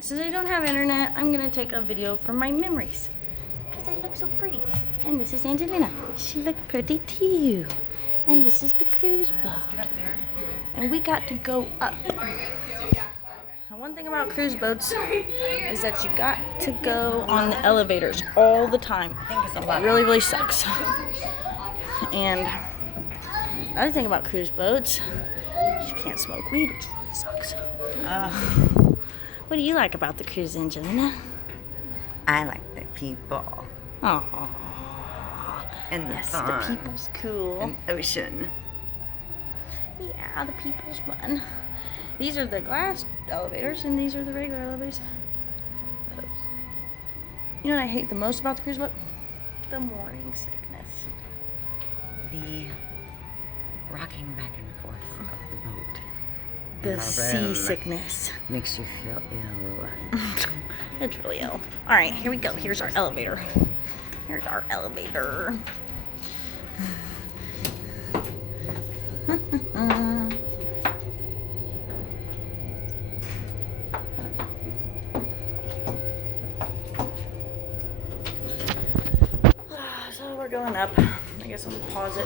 Since I don't have internet, I'm gonna take a video from my memories because I look so pretty. And this is Angelina. She looked pretty too. And this is the cruise boat. And we got to go up. Now, one thing about cruise boats is that you got to go on the elevators all the time. It really, really sucks. And another thing about cruise boats, you can't smoke weed, which really sucks. What do you like about the cruise, Angelina? I like the people. Oh, And the yes, fun. the people's cool. And ocean. Yeah, the people's fun. These are the glass elevators, and these are the regular elevators. You know what I hate the most about the cruise boat? The morning sickness. The rocking back and forth of the boat. The seasickness. Makes you feel ill. It's really ill. All right, here we go. Here's our elevator. Here's our elevator. So we're going up. I guess I'll pause it.